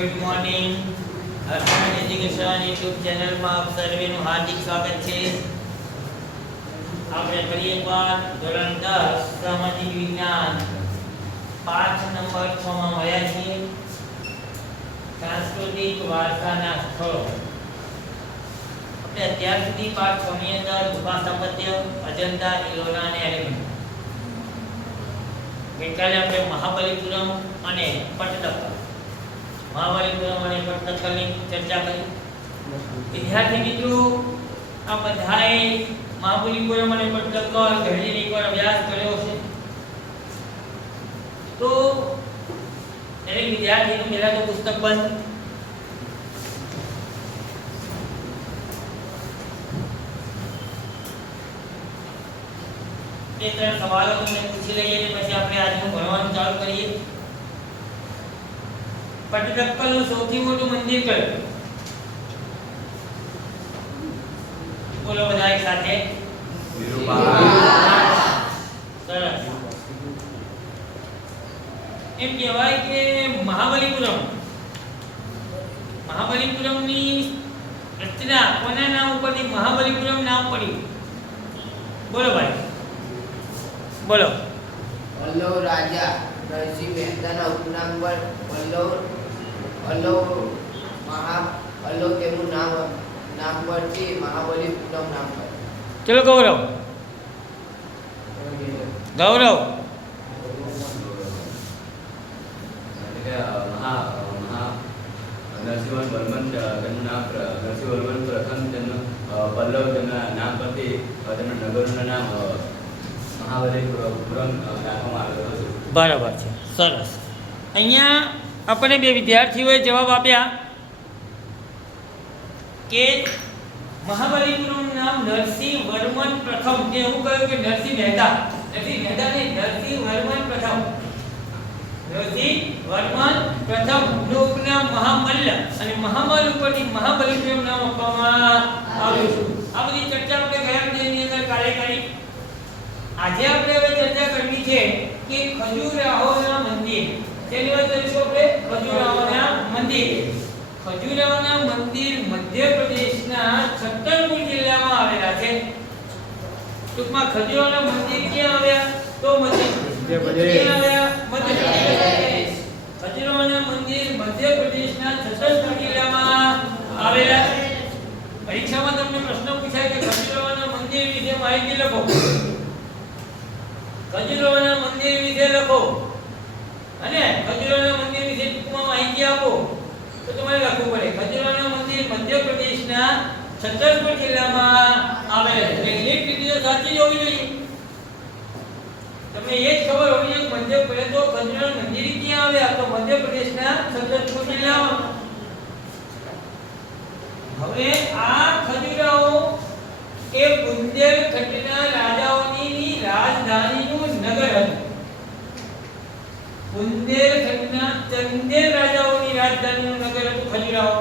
Good morning. અર્પણ education YouTube ચેનલમાં આપ સર્વેનું હાર્દિક સ્વાગત છે. આપણે ફરી એકવાર ધોરણ 10 સામાજિક વિજ્ઞાન પાઠ નંબર 6 માં મળ્યા છીએ. સાંસ્કૃતિક વારસાના સ્થળો. આપણે અત્યાર સુધી પાઠ 6 ની અંદર ગુફા સ્થાપત્ય, અજંતા, ઇલોરા અને એલિફન્ટ. ગઈકાલે આપણે મહાબલીપુરમ અને પટ્ટદકલ ની ચર્ચા કરી. વિદ્યાર્થી મિત્રો, આ બધાએ મહાબલીપુરમ અને પટ્ટદકલ ઘણી એકવાર અભ્યાસ કર્યો છે. તો દરેક વિદ્યાર્થીનું પહેલા તો પુસ્તક બંધ. બે ત્રણ સવાલો તમને પૂછી લઈએ અને પછી આપણે આજનું ભણવાનું ચાલુ કરીએ. પટ્ટદકલનું સૌથી મોટું મંદિર કયું? બોલો બધા એક સાથે. સરસ. એમ કહેવાય કે મહાબલીપુરમની રચના કોના નામ ઉપરથી મહાબલીપુરમ નામ પડ્યું? બોલો ભાઈ, બોલો. પલ્લવ રાજા નરસિંહ મહેતાના ઉપનામ પર પલ્લવ તેમનું નામ પરથી મહાબલીપુરમ નામ પર. ચલો ગૌરવ. નરસિંહ વર્મન તેમનું નામ નરસિંહ વર્મન પ્રથમ તેમનું પલ્લવ તેમના નામ પરથી તેમના નગરનું નામ મહાબલીપુરમ રાખવામાં આવેલું હતું. બરાબર છે, સરસ. અહીંયા આપણે બે વિદ્યાર્થીઓએ જવાબ આપ્યા કે મહાબલીપુરમ નામ નરસિંહ વર્મન પ્રથમ. તે એવું કહ્યું કે નરસિંહ મહેતા નહીં, નરસિંહ વર્મન પ્રથમ. નરસિંહ વર્મન પ્રથમ નું ઉપનામ મહામલ્લ અને મહામલ્લ ઉપરથી મહાબલીપુરમ નામ આપવામાં આવ્યું છે. આ બધી ચર્ચા આપણે ગયા વિષયની અંદર કાલે કરી. આજે આપણે હવે ચર્ચા કરવી છે કે ખજુરાહોના મંદિર. તેની વાત કરીશું આપણે ખજુરાહોના મંદિર. ખજુરાહોના મંદિર મધ્યપ્રદેશના છત્તરપુર જિલ્લામાં આવેલા છે. ટૂંકમાં ખજુરાહોના મંદિર ક્યાં આવ્યા? તો મધ્યપ્રદેશ. ખજુરાહોના મંદિર મધ્યપ્રદેશના છત્તરપુર જિલ્લામાં આવેલા છે. પરીક્ષામાં તમને પ્રશ્ન પૂછાય કે ખજુરાહોના મંદિર વિશે માહિતી લખો. ખજુરાહોના મંદિર વિશે લખો અને ખજુરાહોના મંદિર વિશે ટૂંકમાં માહિતી આપો. તો તમારે લખવું પડે ખજુરાહોના મંદિર મધ્યપ્રદેશના છત્તરપુર જિલ્લામાં આવેલા છે. એટલે એક રીતે સાચી જ હોવી જોઈએ. તમને એ જ ખબર હોવી જોઈએ કે મધ્યપ્રદેશ તો ખજુરાહોના મંદિર ક્યાં આવ્યા? તો મધ્યપ્રદેશના છત્તરપુર જિલ્લામાં. હવે આ ખજુરાહો એ બુંદેલખંડના રાજાઓની રાજધાનીનું નગર હતું. બુંદેલખંડના ચંદેલ રાજાઓની રાજધાનીનું નગર હતું ખજુરાહો.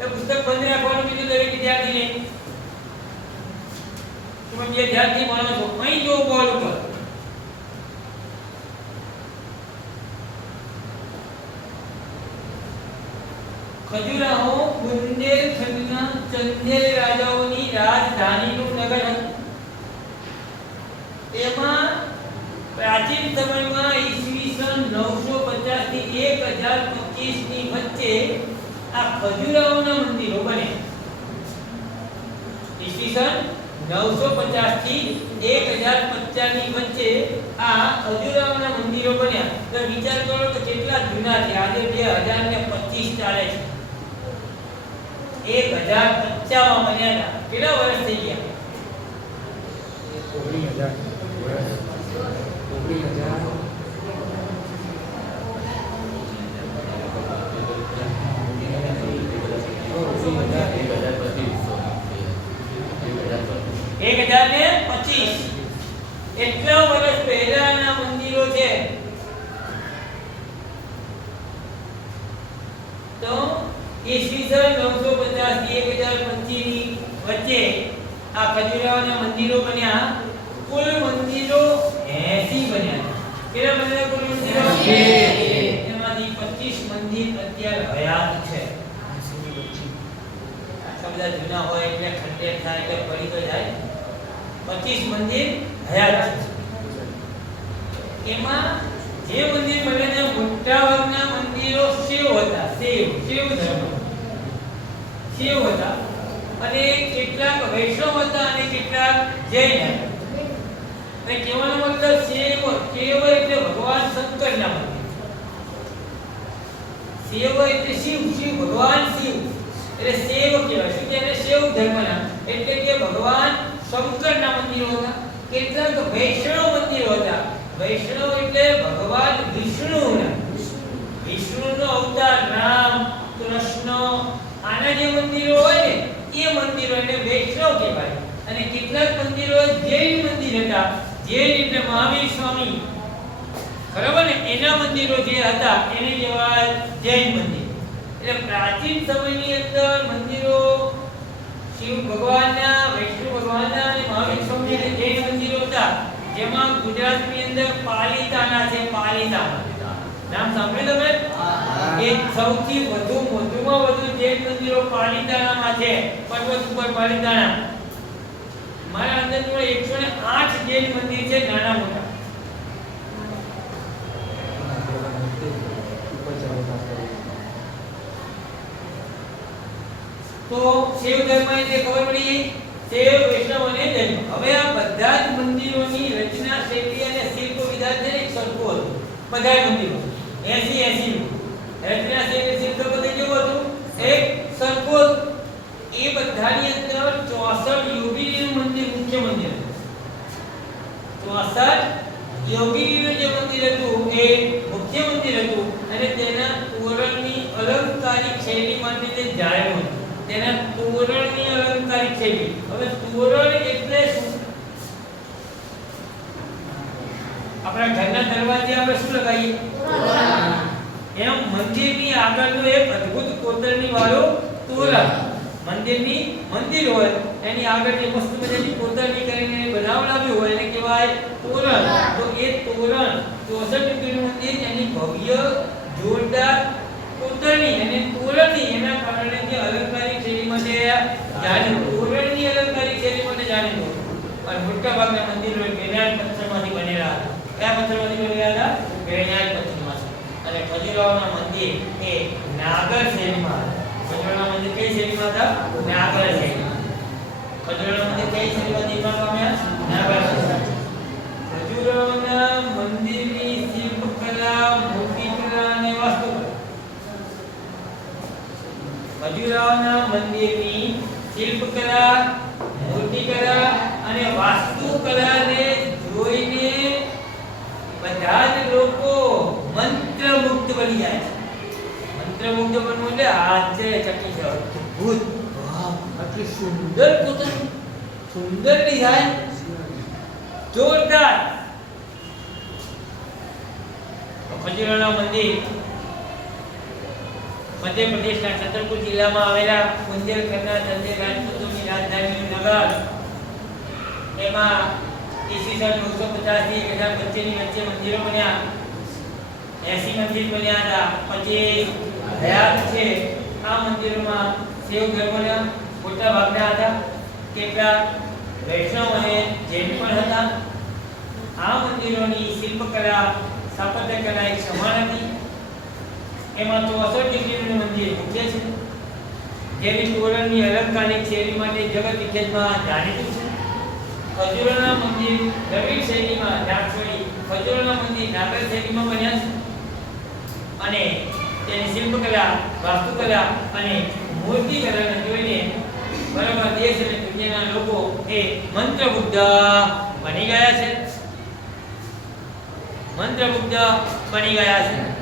એ પુસ્તક બંધ રાખવાનું કીધું દરેક વિદ્યાર્થીને. તમે જે ધ્યાનથી ભણો છો અહીં જો બોર્ડ ઉપર ખજુરાહો બુંદેલખંડના ચંદેલ રાજાઓની રાજધાનીનું નગર હતું. તેમાં પ્રાચીન સમયમાં ઈસવીસન 950 થી 1025 ની વચ્ચે આ ખજુરાહોના મંદિરો બન્યા. ઈસવીસન 950 થી 1050 ની વચ્ચે આ ખજુરાહોના મંદિરો બન્યા. તો વિચાર કરો કે કેટલા જૂના છે. આજે 2025 ચાલે છે. 1055 માં બન્યા હતા. કેટલા વર્ષ થઈ ગયા? 1025 એટલા વર્ષ પહેલાના મંદિરો છે. તો ઈસવીસન 950 થી 1025 ની વચ્ચે આ ખજુરાહોના મંદિરો બન્યા. કુલ મંદિરો 80 બન્યા. કેટલા બન્યા કુલ મંદિરો? 80. જેમાંથી 25 મંદિર અત્યારે હયાત છે. આટલા બધા જૂના હોય એટલે ખંડેર થાય એટલે પડી તો જાય. 25 મંદિર હયાત છે. એમાં જે મંદિર બને છે મોટાભાગના મંદિરો શિવ હતા. શિવ ધર્મ શિવ હતા અને કેટલાક વૈષ્ણવ હતા અને કેટલાક જૈન હતા. અને કહેવાનો મતલબ શિવ એટલે ભગવાન શંકરના મંદિર. શિવ એટલે શિવ ભગવાન શિવ એટલે શિવ કહેવાય. શું કહેવાય? શિવ ધર્મના એટલે કે ભગવાન શંકરના મંદિરો હતા. કેટલાક વૈષ્ણવ મંદિરો હતા. વૈષ્ણવ એટલે ભગવાન વિષ્ણુનો અવતાર રામ કૃષ્ણ આના જે મંદિરો હોય ને એ મંદિરો એને વૈષ્ણવ કહેવાય. અને કેટલાક મંદિરો જૈન મંદિર હતા. જૈન એટલે મહાવીર સ્વામી, બરાબર ને, એના મંદિરો જે હતા એને કહેવાય જૈન મંદિર. એટલે પ્રાચીન સમયની અંદર મંદિરો શિવ ભગવાનના, વિષ્ણુ ભગવાનના અને મહાવીર સ્વામી અને જૈન મંદિરો હતા. જેમાં ગુજરાતની અંદર પાલિતાણા છે. પાલિતાણા નામ સાંભળ્યું તમે? એ સૌથી વધુમાં વધુ જૈન મંદિરો પાલિતાણામાં છે. પર્વત ઉપર પાલિતાણા. મારા અંદાજમાં 108 જૈન મંદિર છે, નાના મોટા. તો શિવ ધર્મ એટલે ખબર પડી, શિવ વૈષ્ણવ અને જૈન. હવે આ બધા જ મંદિરોની રચના શૈલી અને શિલ્પ વિધાન છે એક સરખું હતું. બધા મંદિરો 80 રચના શૈલી શિલ્પ બધું કેવું હતું? એક સરખું. એ બધાની અંદર 64 યોગીનું મંદિર મુખ્ય મંદિર હતું. 64 યોગીનું જે મંદિર હતું એ મુખ્ય મંદિર હતું અને તેના તોરણની અલંકારિક શૈલી માટે તે જાણ્યું હતું. તેના તોરણની અલંકારિક શૈલી. હવે તોરણ એટલે શું? આપણા ઘરના દરવાજે આપણે શું લગાવીએ? તોરણ. એમ મંદિરની આગળનું એક અદ્ભુત કોતરણી વાળું તોરણ. મંદિર હોય એની આગળ જે મસ્ત મજાની કોતરણી કરીને બનાવડાવ્યું હોય એને કહેવાય તોરણ. તો એ તોરણ 64 મીટરનું મંદિર એની ભવ્ય જોરદાર કોતરણી અને તોરણની એના કારણે જે અલંકારિક શૈલી માટે જાણીતું, તોરણની અલંકારિક શૈલી માટે જાણીતું. અને મોટા ભાગના મંદિરો ગ્રેનાઇટ પથ્થરમાંથી બનેલા હતા. કયા પથ્થરમાંથી બનેલા હતા? ગ્રેનાઇટ પથ્થરમાંથી. અને ખજુરાહોના મંદિર એ નાગર શૈલીમાં હતા. ખજુરાહોના મંદિર કઈ શૈલીમાં હતા? નાગર શૈલીમાં. ખજુરાહોના મંદિર કઈ શૈલીમાં નિર્માણ પામ્યા? નાગર શૈલીમાં. ખજુરાહોના મંદિરની શિલ્પકલા, મૂર્તિકલા અને વાસ્તુકલા. ખજુરાહોના મંદિરની શિલ્પકલા, મૂર્તિકલા અને વાસ્તુકલાને જોઈને બધા જ લોકો મંત્રમુગ્ધ બની જાય છે. મંત્રમુગ્ધ બનવું એટલે આશ્ચર્યચકિત છે. અદ્ભુત, વાહ, આટલી સુંદર કોતરણી, સુંદર ડિઝાઇન, જોરદાર. ખજુરાહોના મંદિર મધ્યપ્રદેશના છતરપુર જિલ્લામાં આવેલા બુંદેલખંડના ચંદેલ રાજપૂતોની રાજધાની નગર. એમાં ઈસવીસન 950 થી 1025 ની વચ્ચે મંદિરો બન્યા. 80 મંદિર બન્યા હતા. પછી હયાત છે. આ મંદિરોમાં શિવ ધર્મના મોટા ભાગના હતા. કેટલાક વૈષ્ણવ અને જૈન પણ હતા. આ મંદિરોની શિલ્પકલા, સ્થાપત્યકલા એક સમાન હતી. એમાં 64 ડિગ્રીનું મંદિર મુખ્ય છે, જેની તોરણની અલંકારિક શૈલી માટે જગત વિખ્યાતમાં જાણીતું છે. ખજુરાહોના મંદિર દ્રવિડ શૈલીમાં રાખોડી, ખજુરાહોના મંદિર નાગર શૈલીમાં બન્યા છે અને તેની શિલ્પકલા, વાસ્તુકલા અને મૂર્તિકલાને જોઈને બરાબર દેશ અને દુનિયાના લોકો એ મંત્રમુગ્ધ બની ગયા છે. મંત્રમુગ્ધ બની ગયા છે.